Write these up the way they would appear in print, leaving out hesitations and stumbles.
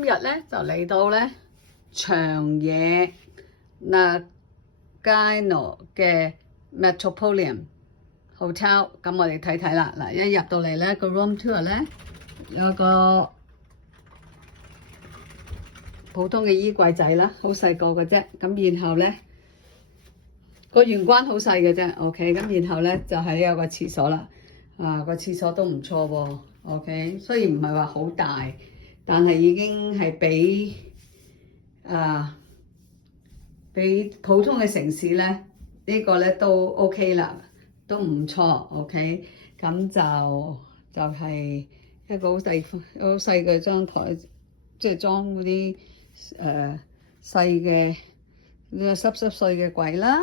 日咧就嚟到咧長野 Nagano 嘅 Metropolitan Hotel， 咁我哋睇睇啦。嗱，一入到嚟咧個 room tour 咧有個普通嘅衣櫃仔啦，好細個嘅啫。咁然後咧個玄關好細嘅啫 ，OK。咁然後咧就係有個廁所啦，個廁所都唔錯喎 ，OK。雖然唔係話好大，但係已經係比普通嘅城市咧呢個咧都 OK 啦，都唔錯 OK。咁就係一個好細嘅張台，即係裝嗰啲細嘅濕碎嘅櫃啦。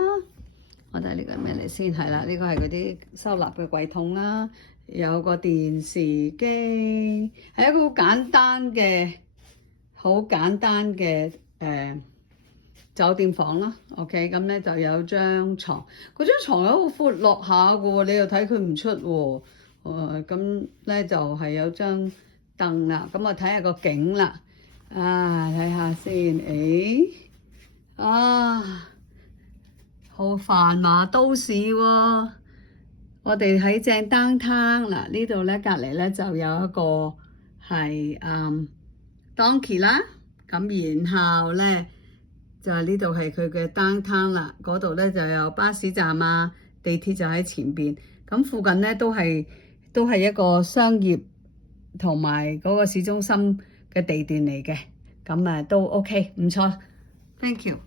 我睇呢個係咩嚟先？係啦，呢個係嗰啲收納嘅櫃桶啦。有個電視機，係一個好簡單嘅酒店房啦。OK， 咁咧就有張床，嗰張床又好闊落下嘅喎，你又睇佢唔出喎。咁咧就係有張凳啦。咁我睇下個景啦。睇下先，好繁華都市喎。我哋喺正downtown嗱，呢度咧隔離咧就有一個係Donkey 啦。咁然後咧就係呢度係佢嘅downtown啦。嗰度咧就有巴士站啊，地鐵就喺前邊。咁附近咧都係一個商業同埋嗰個市中心嘅地段嚟嘅。咁都 OK，唔錯。Thank you。